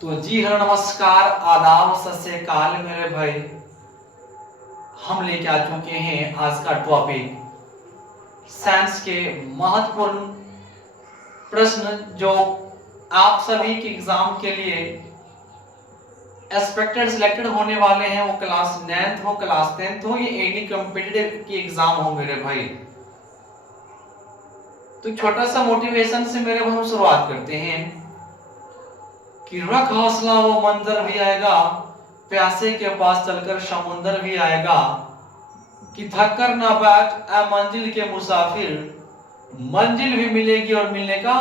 तो जी हाँ, नमस्कार, आदाब, सत श्री अकाल मेरे भाई। हम लेके आ चुके हैं आज का टॉपिक साइंस के महत्वपूर्ण प्रश्न जो आप सभी के एग्जाम के लिए एक्सपेक्टेड सिलेक्टेड होने वाले हैं। वो क्लास 9th हो, क्लास 10th हो, ये एनी कॉम्पिटिटिव की एग्जाम हो मेरे भाई। तो छोटा सा मोटिवेशन से मेरे भाई हम शुरुआत करते हैं कि रख हौसला, वो मंजर भी आएगा, प्यासे के पास चलकर समुंदर भी आएगा, कि थक कर ना बैठ ए मंजिल के मुसाफिर, मंजिल भी मिलेगी और मिलने का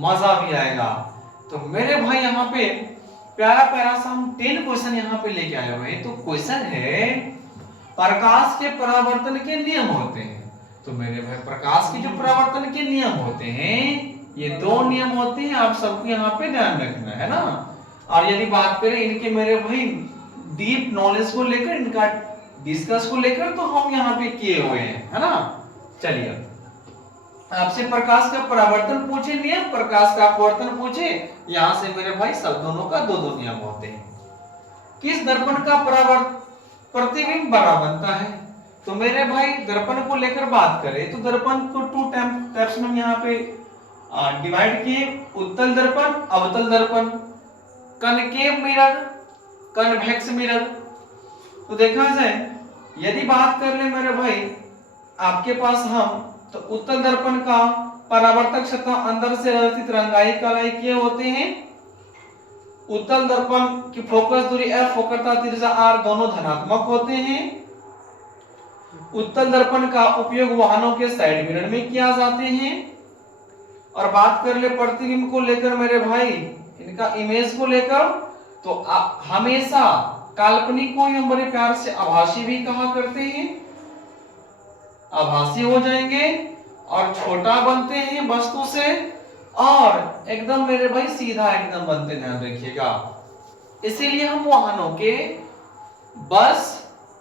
मजा भी आएगा। तो मेरे भाई यहाँ पे प्यारा प्यारा सा हम 10 क्वेश्चन यहाँ पे लेके आए हुए हैं। तो क्वेश्चन है, प्रकाश के परावर्तन के नियम होते हैं। तो मेरे भाई प्रकाश के जो परावर्तन के नियम होते हैं, ये 2 नियम होते हैं, आप सबको यहाँ पे ध्यान रखना है ना। और यदि बात करें इनके मेरे भाई डीप नॉलेज को लेकर, इनका डिस्कस को लेकर, तो हम यहाँ पे किए हुए हैं, है ना। चलिए, आपसे प्रकाश का परावर्तन पूछे नियम, प्रकाश का अपवर्तन पूछे, यहां से मेरे भाई सब दोनों का 2-2 नियम होते हैं। किस दर्पण का प्रतिबिंब बड़ा बनता है? तो मेरे भाई दर्पण को लेकर बात करें तो दर्पण को 2 टाइप्स में यहाँ पे डिवाइड किए, उत्तल दर्पण, अवतल दर्पण, कनकेव मिरर, कन्वेक्स मिरर। तो देखा जाए, यदि बात कर ले मेरे भाई आपके पास हम, तो उत्तल दर्पण का परावर्तक सतह अंदर से व्यवस्थित रंगाई कलाई किए होते हैं। उत्तल दर्पण की फोकस दूरी f, वक्रता त्रिज्या r दोनों धनात्मक होते हैं। उत्तल दर्पण का उपयोग वाहनों के साइड मिरर में किया जाते हैं। और बात कर ले प्रतिबिंब को लेकर मेरे भाई, इनका इमेज को लेकर, तो हमेशा काल्पनिक को हम बड़े प्यार से आभासी भी कहा करते हैं, आभासी हो जाएंगे और छोटा बनते हैं वस्तु से, और एकदम मेरे भाई सीधा एकदम बनते, ध्यान रखिएगा। इसीलिए हम वाहनों के, बस,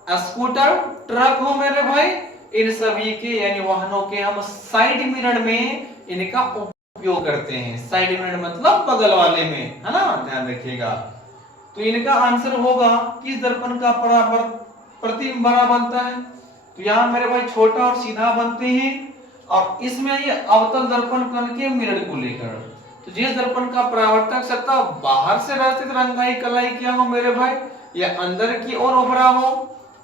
स्कूटर, ट्रक हो मेरे भाई, इन सभी के यानी वाहनों के हम साइड मिरर में इनका उपयोग करते हैं। साइड मिरर मतलब बगल वाले में, है ना, ध्यान रखिएगा। तो इनका आंसर होगा किस दर्पण का प्रतिबिंब बड़ा बनता है? तो यहाँ मेरे भाई छोटा और सीधा बनते हैं। और इसमें ये अवतल दर्पण कनकेव मिरर को लेकर, तो जिस दर्पण का परावर्तक सतह बाहर से व्यवस्थित रंगाई कलाई किया हो मेरे भाई, या अंदर की ओर उभरा हो,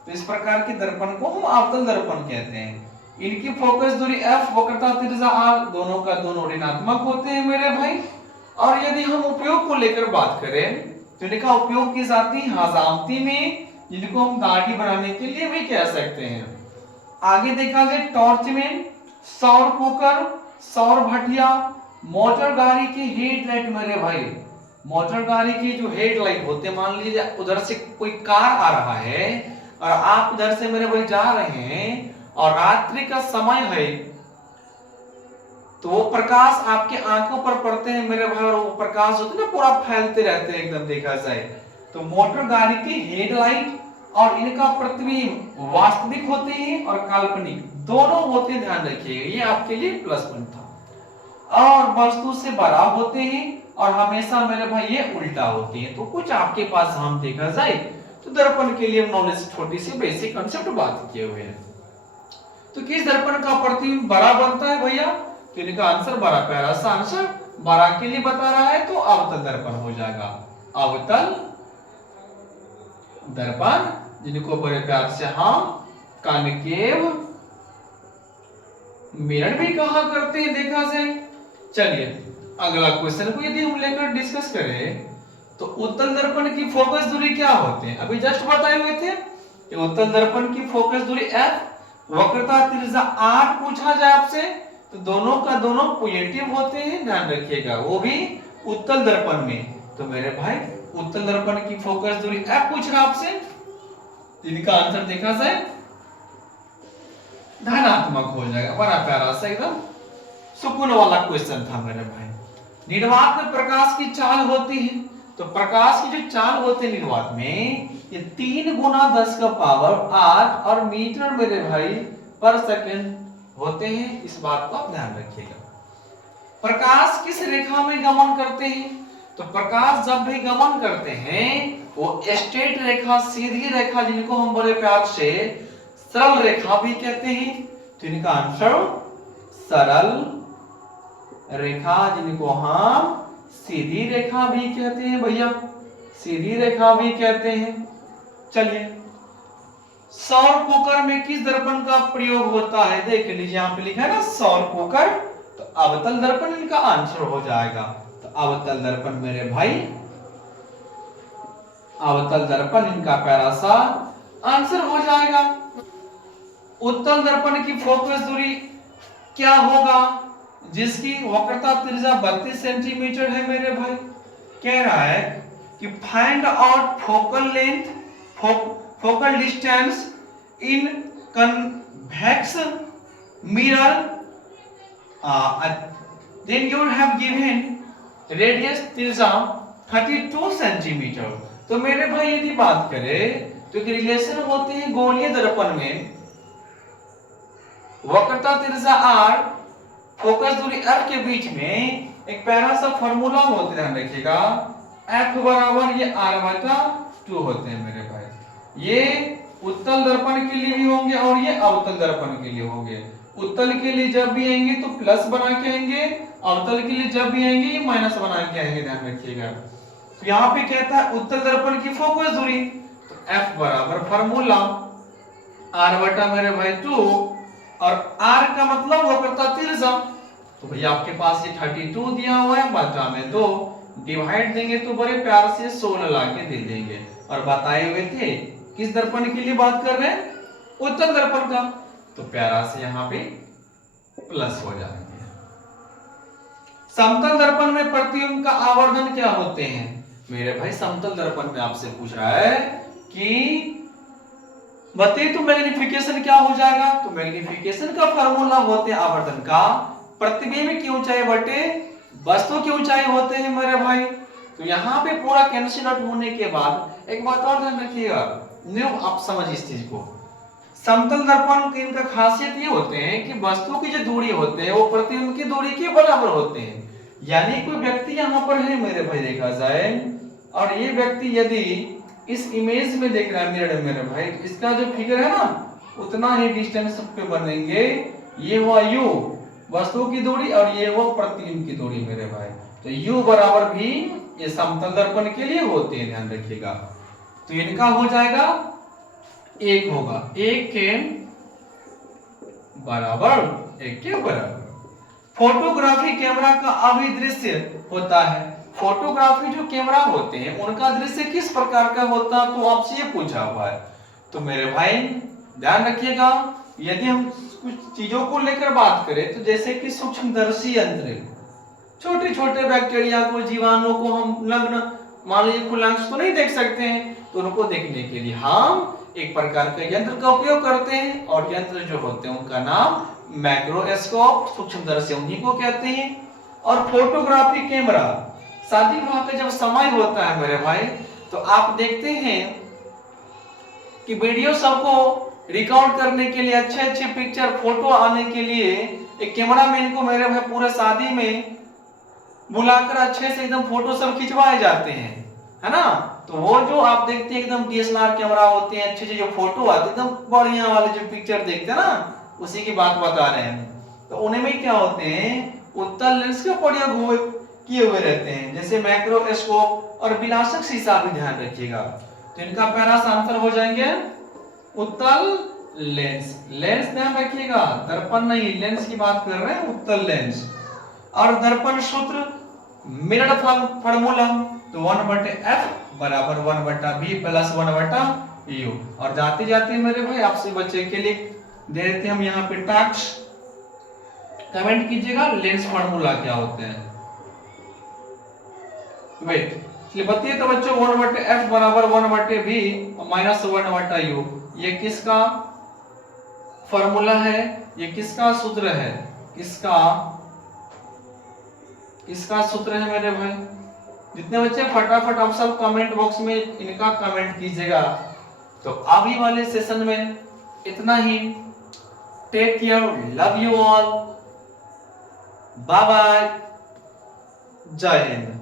तो इस प्रकार के दर्पण को हम अवतल दर्पण कहते हैं। इनकी फोकस दूरी f, वक्रता त्रिज्या r दोनों का दोनों ऋणात्मक होते हैं मेरे भाई। और यदि हम उपयोग को लेकर बात करें तो इनका उपयोग की जाती है हजामती में, जिनको हम दाढ़ी बनाने के लिए भी कह सकते हैं। आगे देखा जाए टॉर्च में, सौर कुकर, सौर भटिया, मोटर गाड़ी की हेडलाइट मेरे भाई, मोटर गाड़ी की जो हेडलाइट होते हैं, मान लीजिए उधर से कोई कार आ रहा है और आप उधर से मेरे भाई जा रहे हैं और रात्रि का समय है, तो वो प्रकाश आपके आंखों पर पड़ते हैं मेरे भाई, और वो प्रकाश होते हैं ना, पूरा फैलते रहते हैं एकदम, देखा जाए तो मोटर गाड़ी की हेडलाइट और इनका प्रतिबिंब वास्तविक होते हैं और काल्पनिक दोनों होते हैं, ध्यान रखिएगा, ये आपके लिए प्लस पॉइंट था। और वस्तु से बड़ा होते हैं और हमेशा मेरे भाई ये उल्टा होती है। तो कुछ आपके पास हम देखा जाए तो दर्पण के लिए नॉलेज छोटी सी बेसिक कांसेप्ट बात किए हुए हैं। तो किस दर्पण का प्रतिबिंब बड़ा बनता है भैया? तो इनका आंसर बड़ा प्यारा सा आंसर बड़ा के लिए बता रहा है, तो अवतल दर्पण हो जाएगा। अवतल दर्पण, जिनको बड़े प्यार से हम कनकेव मिरर भी कहा करते हैं, देखा जाए। चलिए अगला क्वेश्चन को यदि हम लेकर डिस्कस करें तो उत्तल दर्पण की फोकस दूरी क्या होते हैं? अभी जस्ट बताए हुए थे कि उत्तल दर्पण की फोकस दूरी f, वक्रता त्रिज्या r पूछा जाए आपसे, तो दोनों का दोनों पॉजिटिव होते हैं, ध्यान रखिएगा, वो भी उत्तल दर्पण में। तो मेरे भाई उत्तल दर्पण की फोकस दूरी f पूछ रहा आपसे, इनका आंसर देखा जाए धनात्मक हो जाएगा। बड़ा प्यारा सा एकदम सुकून वाला क्वेश्चन था मेरे भाई। निर्वात में प्रकाश की चाल होती है, तो प्रकाश की जो चाल होती है निर्वात में, ये 3 गुना 10 का पावर 8 और मीटर मेरे भाई पर सेकंड होते हैं, इस बात को आप ध्यान रखिएगा। प्रकाश किस रेखा में गमन करते हैं? तो प्रकाश जब भी गमन करते हैं वो स्ट्रेट रेखा, सीधी रेखा, जिनको हम बड़े प्यार से सरल रेखा भी कहते हैं, तो इनका आंसर सरल रेखा, जिनको हम सीधी रेखा भी कहते हैं भैया, सीधी रेखा भी कहते हैं। चलिए, सौर कुकर में किस दर्पण का प्रयोग होता है? देख लीजिए, यहां पे लिखा है ना सौर कुकर, तो अवतल दर्पण इनका आंसर हो जाएगा। तो अवतल दर्पण मेरे भाई, अवतल दर्पण इनका प्यारा सा आंसर हो जाएगा। उत्तल दर्पण की फोकस दूरी क्या होगा जिसकी वक्रता त्रिज्या 32 सेंटीमीटर है मेरे भाई? कह रहा है कि find out focal length, focal distance in convex mirror, then you have given radius त्रिज्या 32 सेंटीमीटर। तो मेरे भाई यदि बात करें तो रिलेशन होती है गोलीय दर्पण में वक्रता त्रिज्या r, फोकस दूरी f के बीच में एक प्यारा सा फॉर्मूला होता है, ध्यान रखिएगा, f बराबर ये r/2 होते हैं मेरे भाई। ये उत्तल दर्पण के लिए भी होंगे और ये अवतल दर्पण के लिए होंगे। उत्तल के लिए जब भी आएंगे तो प्लस बना के आएंगे, अवतल के लिए जब भी आएंगे ये माइनस बना के आएंगे, ध्यान रखिएगा। तो यहाँ पे कहता है उत्तल दर्पण की फोकस दूरी, तो f बराबर फॉर्मूला r/, मेरे भाई 2, और r का मतलब वक्रता त्रिज्या, तो भैया आपके पास ये 32 दिया हुआ है, बटा में 2 डिवाइड देंगे तो बड़े प्यार से 16 लाके दे देंगे। और बताए हुए थे किस दर्पण के लिए बात कर रहे हैं? उत्तल दर्पण का, तो प्यारा से यहाँ पे प्लस हो जाएंगे। समतल दर्पण में प्रतिबिंब का आवर्धन क्या होते हैं? मेरे भाई समतल दर्पण में आपसे पूछ रहा है कि बताइए तो मैग्निफिकेशन क्या हो जाएगा? तो मैग्निफिकेशन का फार्मूला होते हैं आवर्धन का प्रतिबिंब की ऊंचाई बटे वस्तु की ऊंचाई होते हैं मेरे भाई। तो यहाँ पे पूरा कैंसिल आउट होने के बाद एक बात और ध्यान रखिएगा, आप समझ इस चीज को, समतल दर्पण की इनका खासियत ये होते हैं कि वस्तु की जो दूरी होते हैं वो प्रतिबिंब की दूरी के बराबर होते हैं। यानी कोई व्यक्ति यहाँ पर है मेरे भाई, देखा जाए, और ये व्यक्ति यदि इस इमेज में देख रहा है मिरर मेरे भाई, इसका जो फिगर है ना उतना ही डिस्टेंस पे बनेंगे। ये हुआ u वस्तु की दूरी और ये हुआ प्रतिबिंब की दूरी मेरे भाई। तो u बराबर भी ये समतल दर्पण के लिए होते हैं, ध्यान रखिएगा। तो इनका हो जाएगा 1 होगा, 1 के बराबर। फोटोग्राफी कैमरा का अभिदृश्य होता है। फोटोग्राफी जो कैमरा होते हैं उनका दृश्य किस प्रकार का होता है? तो आपसे ये पूछा हुआ है। तो मेरे भाई ध्यान रखिएगा, यदि हम कुछ चीजों को लेकर बात करें तो जैसे कि सूक्ष्मदर्शी यंत्र, छोटे छोटे बैक्टीरिया को, जीवाणु को हम नग्न मान लीजिए खुला आंख तो नहीं देख सकते हैं, तो उनको देखने के लिए हम एक प्रकार के यंत्र का उपयोग करते हैं, और यंत्र जो होते हैं उनका नाम मैक्रोस्कोप, सूक्ष्मदर्शी उन्हीं को कहते हैं। और फोटोग्राफी कैमरा, शादी विवाह का जब समय होता है मेरे भाई, तो आप देखते हैं कि वीडियो सबको रिकॉर्ड करने के लिए, अच्छे अच्छे पिक्चर फोटो आने के लिए एक कैमरामैन को मेरे भाई पूरे शादी में बुलाकर अच्छे से एकदम फोटो सब खिंचवाए जाते हैं, है ना। तो वो जो आप देखते हैं एकदम DSLR कैमरा होते हैं, अच्छे अच्छे जो फोटो आते हैं एकदम बढ़िया वाले जो पिक्चर देखते हैं ना, उसी की बात बता रहे हैं। तो उनमें क्या होते हैं, उत्तल लेंस का प्रयोग किए हुए रहते हैं, जैसे मैक्रोस्कोप और विलासक शीशा भी ध्यान रखिएगा। तो इनका पहला आंसर हो जाएंगे उत्तल लेंस। लेंस ध्यान रखिएगा, दर्पण नहीं, लेंस की बात कर रहे हैं, उत्तल लेंस। और दर्पण सूत्र मिरर फार्मूला, तो 1/f बराबर 1/b प्लस 1/u। और जाते जाते मेरे भाई आपसे बच्चे के लिए दे देते हम यहाँ पे टास्क, कमेंट कीजिएगा लेंस फार्मूला क्या होते हैं। वेट, इसलिए बताइए तो बच्चों 1/f बराबर 1/b माइनस 1/u, ये किसका फार्मूला है? ये किसका सूत्र है? किसका सूत्र है मेरे भाई? जितने बच्चे फटाफट आप सब कमेंट बॉक्स में इनका कमेंट कीजिएगा। तो अभी वाले सेशन में इतना ही। Take care, love you all, bye bye, जय हिंद।